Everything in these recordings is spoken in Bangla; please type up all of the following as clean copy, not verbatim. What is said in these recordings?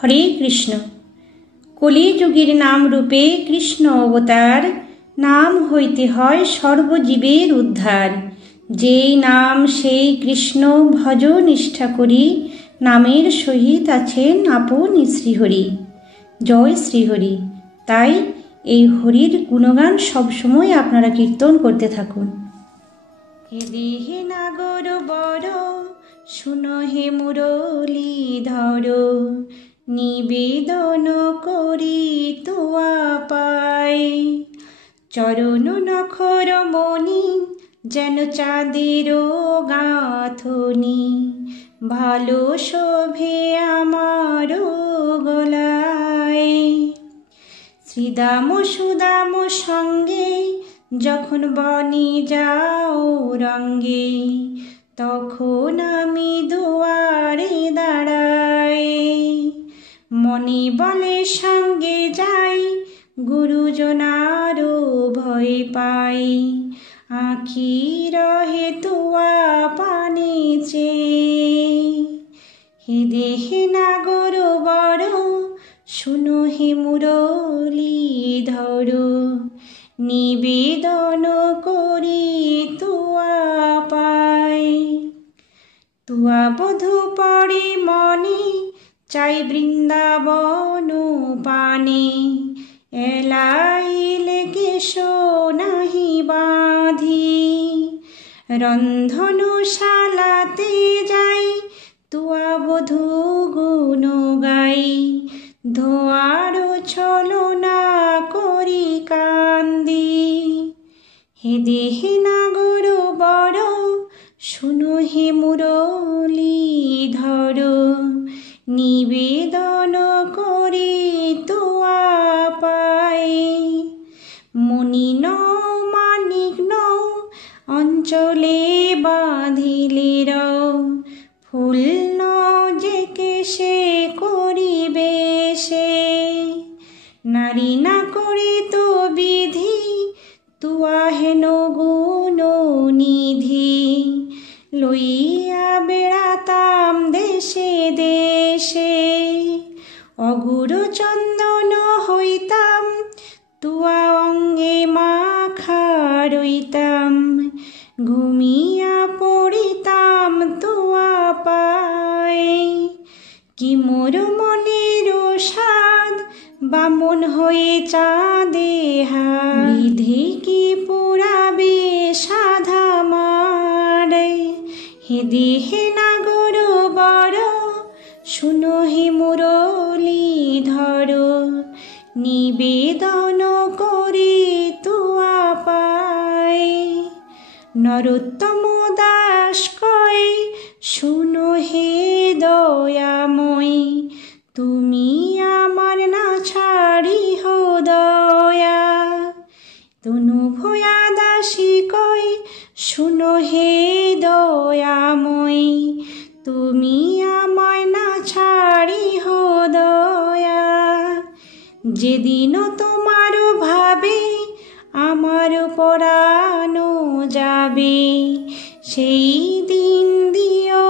हरे कृष्ण। कलिजुगेर नाम रूपे कृष्ण अवतार, नाम हईते हय सर्वजीवेर उद्धार। जेई नाम सेई कृष्ण भज निष्ठा करी, नामेर सहित आछेन आपन श्रीहरि। जय श्रीहरि। ताई এই হরির গুণগান সবসময় আপনারা কীর্তন করতে থাকুন। হে দেহে নাগর বড়, শুনো হে মুরলীধর, নিবেদন করি তোয়া পাই। চরণ নখর মণি যেন চাঁদের গাঁথনি, ভালো শোভে আমার গলায়। শ্রীদাম সুদাম সঙ্গে যখন বনে যাও রঙ্গে, তখন আমি দুয়ারে দাঁড়াই। মনে বলে সঙ্গে যাই, গুরুজনারও ভয় পাই। আঁখি রহে তোয়া পানে চেয়ে। হে দেহে নাগর বড়, শুনো হে মুরলীধর, নিবেদন করি তোয়া পাই। তোয়া বধূ পড়ে মনে, চাই বৃন্দাবন পানে। এলাইলে কেশ নাহি বাঁধি, রন্ধনশালাতে যাই তোয়া বধূ গুণ গাই। ধোয়ার ছলনা করি কান্দি। হে দেহে নাগর বড়, শুনো হে মুরলীধর, নিবেদন করি তোয়া পাই। মণি নও মানিক নও, অঞ্চলে বাঁধিলে রও। ফুল নও যে কেশে করিবে সে, নারী না করে তো বিধি, তোয়া হেন গুণ নিধি। লইয়া বেড়াতাম দেশে দেশে, অগুর চন্দন হইতাম, তোয়া অঙ্গে মাখা রইতাম। ঘুমিয়া পড়িতাম তোয়া পাই। কি মোর মনের সাধ, বামন হয়ে চাঁদে হাত। বিধি কি পুরাবে সাধা মারে। হে দেহে নাগর বড়, শুনো হে মুরলীধর, নিবেদন করি তোয়া পাই। নরোত্তম দাস কয়, শুনো হে দয়াময়, তুমি আমার না ছাড়িহ দয়া। তনু ভূয়া দাসী কয়, শুনো হে দয়াময়, তুমি আমায় না ছাড়িহ দয়া। যেদিন তোমার ভাবে আমার পরাণ যাবে, সেই দিন দিও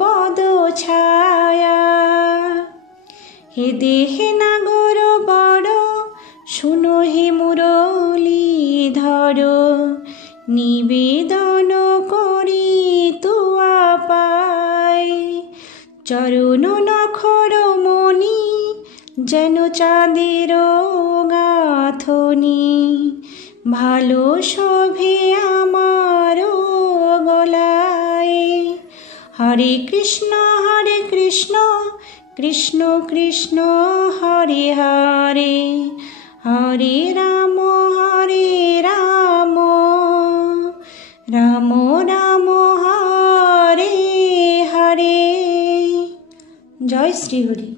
পদ ছায়া। হে দেহে নাগর বড়, শুনো হে মুরলীধর, নিবেদন করি তোয়া পাই। চরণ নখর মণি যেন চাঁদের গাঁথনি, ভালো শোভে আমার গলায়। হরে কৃষ্ণ কৃষ্ণ কৃষ্ণ হরে হরে, হরে রাম রাম রাম হরে হরে। জয় শ্রীহরি।